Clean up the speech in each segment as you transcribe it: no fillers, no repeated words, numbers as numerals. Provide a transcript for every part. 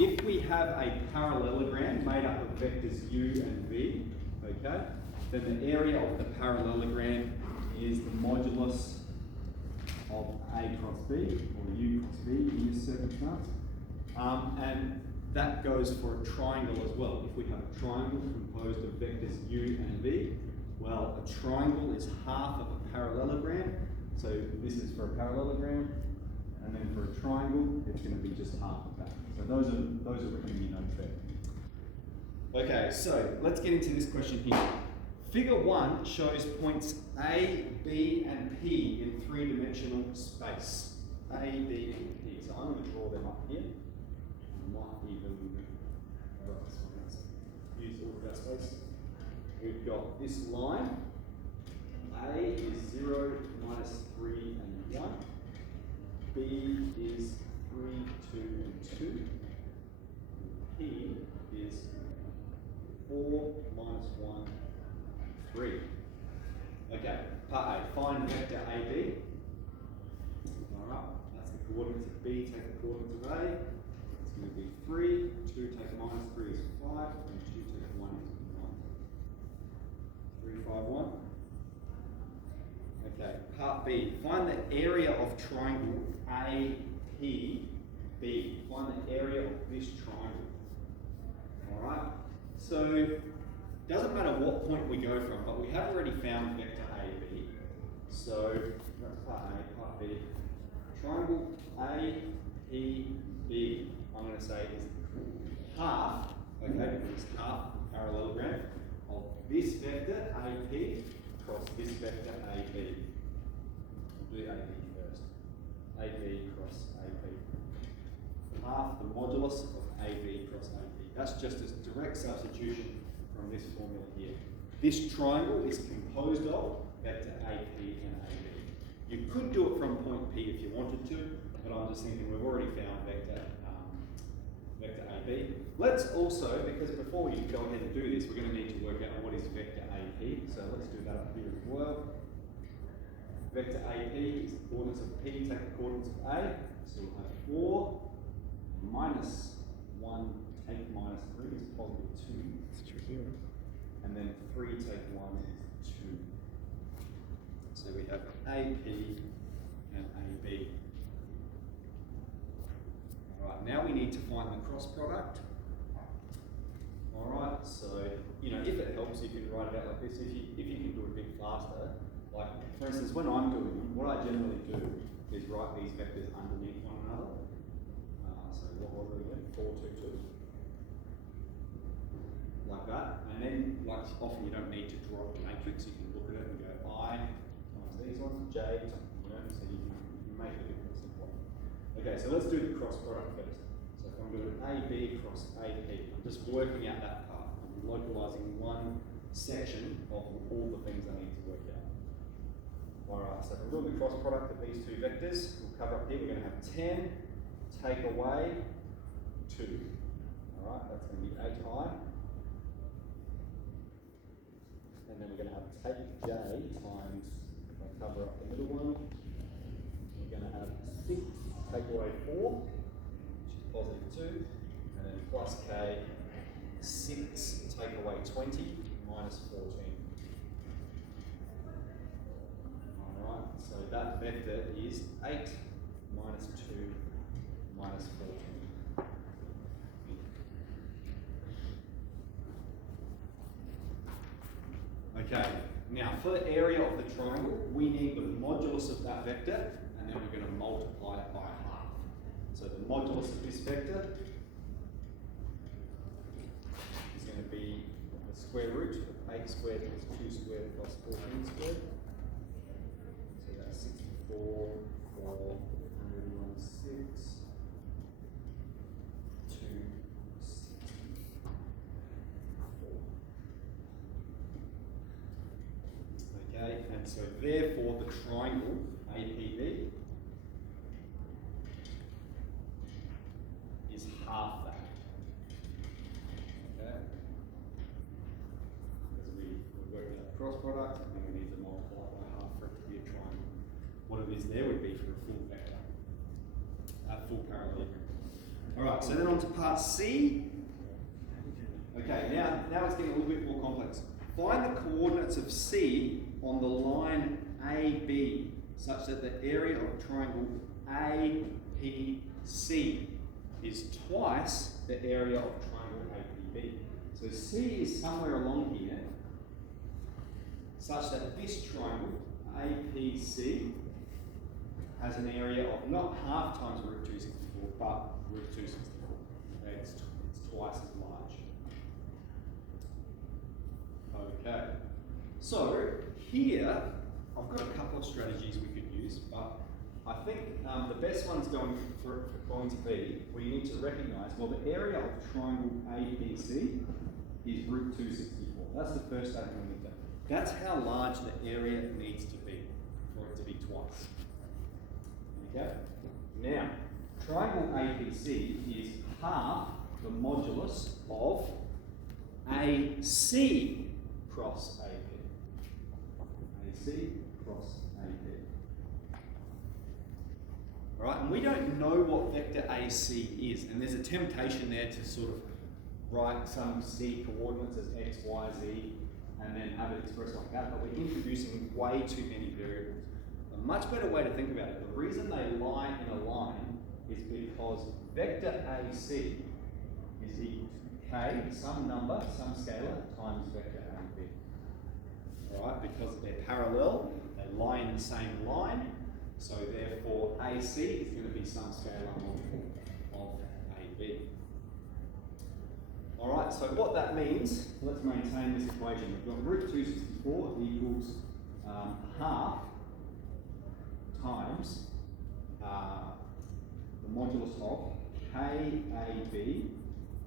if we have a parallelogram made up of vectors u and v, okay, then the area of the parallelogram is the modulus of a cross b, or u cross v in this circumstance. And that goes for a triangle as well. If we have a triangle composed of vectors u and v, well, a triangle is half of a parallelogram. So this is for a parallelogram, and then for a triangle, it's going to be just half of that. So those are written in your notes there. Okay, so let's get into this question here. Figure 1 shows points A, B, and P in three-dimensional space. A, B, and P. So I'm going to draw them up here. I might even use all of our space. We've got this line. A is 0, minus 3, and 1. B is 3, 2, and 2. P is 4, minus 1, 3. Okay, part A, find vector AB. Alright, that's the coordinates of B, take the coordinates of A. It's going to be 3, 2 take minus 3 is 5, and 2 take 1 is 1. 3, 5, 1. Okay, part B, find the area of triangle APB. Find the area of this triangle. Alright, so doesn't matter what point we go from, but we have already found vector AB. So that's part A, part B. Triangle APB, I'm going to say is half, okay, because it's half the parallelogram of this vector AP cross this vector AB. We'll do AB first. AB cross AB. Half the modulus of AB cross AB. That's just a direct substitution from this formula here. This triangle is composed of vector AP and AB. You could do it from point P if you wanted to, but I'm just thinking we've already found vector AB. Let's also, because before we go ahead and do this, we're going to need to work out what is vector AP. So let's do that up here as well. Vector AP is the coordinates of P, take the coordinates of A. So we'll have 4 minus 1 take minus 3 is positive 2. It's tricky. And then 3 take 1 is 2. So we have AP and AB. Alright, now we need to find the cross product. Alright, so, you know, if it helps, you can write it out like this. If you can do it a bit faster, like, for instance, when I'm doing them, what I generally do is write these vectors underneath one another. So what was it again? 4, 2, 2. Like that. And then, like, often you don't need to draw up the matrix. You can look at it and go, I times these ones, J, you know, so you can make it a bit more simple. Okay, so let's do the cross product first. So if I'm doing AB cross AP, I'm just working out that part. I'm localizing one section of all the things I need to work out. Alright, so if I'm doing the cross product of these two vectors, we'll cover up here, we're going to have 10, take away 2. Alright, that's going to be 8i. And then we're going to have take j times, if I cover up the middle one, we're going to have 6 take away 4, which is positive 2, and then plus k, 6 take away 20, minus 14. Alright, so that vector is 8 minus 2 minus 14. Okay, now for the area of the triangle, we need the modulus of that vector, and then we're going to multiply it by half. So the modulus of this vector is going to be the square root of 8 squared plus 2 squared plus 14 squared. So that's 64, 4, 116, 2, 64. Okay, and so therefore the triangle APB is half that. Okay? Because we worked out the cross product and we need to multiply it by half for it to be a triangle. What it is there would be for a full vector, a full parallelogram. All right, so then on to part C. Okay, now it's getting a little bit more complex. Find the coordinates of C on the line AB such that the area of triangle APC is twice the area of triangle APB. So C is somewhere along here such that this triangle APC has an area of not half times root 264, but root 264. Okay, it's twice as large. Okay, so here I've got a couple of strategies we could use, but I think the best one's going to be, we need to recognise, well, the area of triangle APC is root 264. That's the first statement we need to. That's how large the area needs to be for it to be twice. Okay? Now, triangle APC is half the modulus of AC cross AP. AC cross AP. Alright, and we don't know what vector AC is, and there's a temptation there to sort of write some C coordinates as X, Y, Z, and then have it expressed like that, but we're introducing way too many variables. A much better way to think about it, the reason they lie in a line is because vector AC is equal to K, some number, some scalar, times vector AB. Alright, because they're parallel, they lie in the same line, so therefore AC is going to be some scalar multiple of AB. Alright, so what that means, let's maintain this equation. We've got root 264 equals half times the modulus of KAB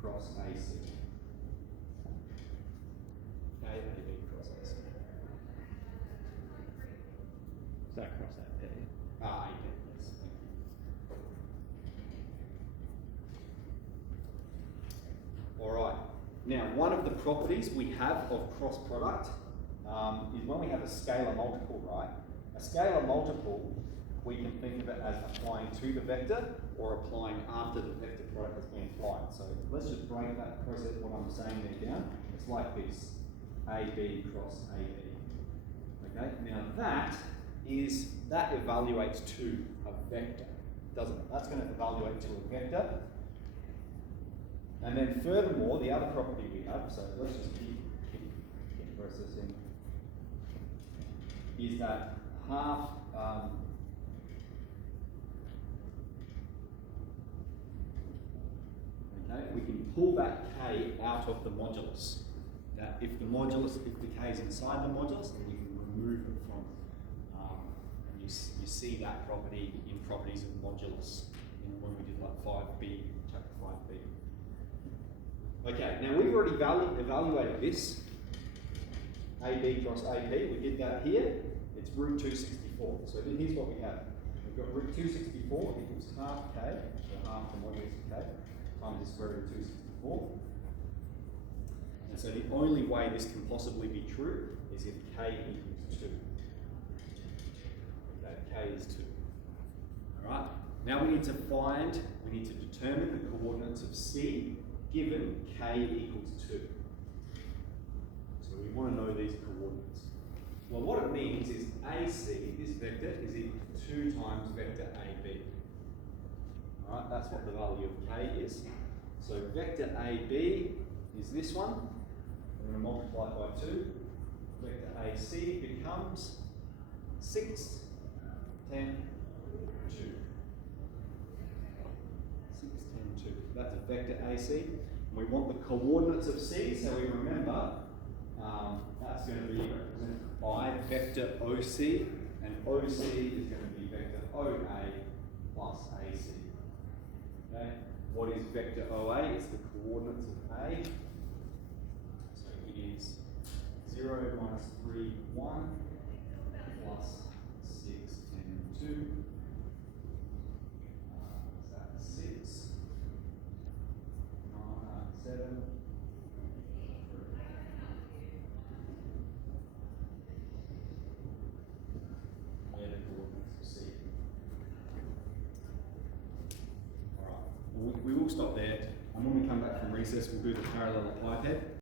cross AC. KAB cross AC. Is that cross AP? AP, yes. Alright, now one of the properties we have of cross product is when we have a scalar multiple, right? A scalar multiple, we can think of it as applying to the vector or applying after the vector product has been applied. So let's just break that process, what I'm saying there down. It's like this, AB cross AB. Okay, now that evaluates to a vector, doesn't it? That's going to evaluate to a vector. And then furthermore, the other property we have, so let's just keep processing, is that half okay, we can pull that K out of the modulus. That if the K is inside the modulus, then we can remove it from, and you see that property in properties of modulus when we did like 5b, chapter 5b. Okay, now we've already evaluated this, AB cross AP, we did that here, it's root 264. So here's what we have. We've got root 264 equals half K, so half the modulus of K, times the square root of 264. And so the only way this can possibly be true is if K equals 2. Okay, K is 2. Alright, now we need to determine the coordinates of C given K equals 2. So we want to know these coordinates. Well, what it means is AC, this vector, is equal to 2 times vector AB. Alright, that's what the value of K is. So vector AB is this one. We're going to multiply it by 2. Vector AC becomes 6, 10, 2. 6, 10, 2. That's a vector AC. We want the coordinates of C, so we remember that's going to be represented by vector OC, and OC is going to be vector OA plus AC. Okay? What is vector OA? It's the coordinates of A. So it is 0, minus 3, 1, plus 6, 10, 2. That's 6, 7. They're the coordinates of C. Alright, we will stop there, and when we come back from recess, we'll do the parallel pipe head.